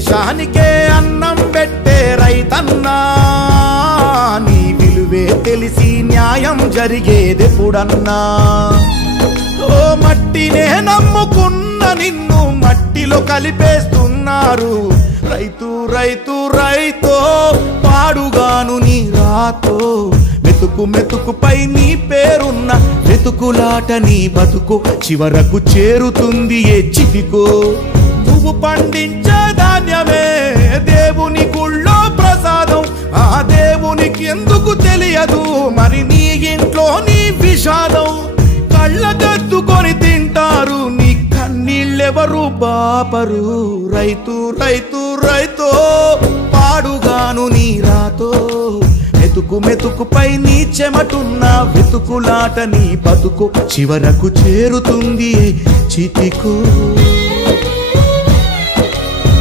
దేశానికే అన్నం పెట్టే రైతన్నా నీ విలువే తెలిసి న్యాయం జరిగేదెప్పుడన్నా ఓ మట్టినే నమ్ముకున్న నిన్ను మట్టిలో కలిపేస్తున్నారు రైతు రైతు రైతో పాడుగాను నీ రాతో మెతుకు మెతుకుపై నీ పేరున్న వెతుకులాట నీ బతుకు చివరకు చేరుతుంది ఏ చితికో నువ్వు పండించే ధాన్యమే దేవుని గుళ్ళో ప్రసాదం ఆ దేవునికి ఎందుకు తెలియదు మరి నీ ఇంట్లో నీ విషాదం కళ్ళగద్దుకొని తింటారు నీ కన్నీళ్ళెవరు బాపరు రైతు రైతు రైతో పాడుగాను నీ రాతో మెతుకు మెతుకుపై నీ చెమటున్న వెతుకులాట నీ బతుకు చివరకు చేరుతుంది చితికు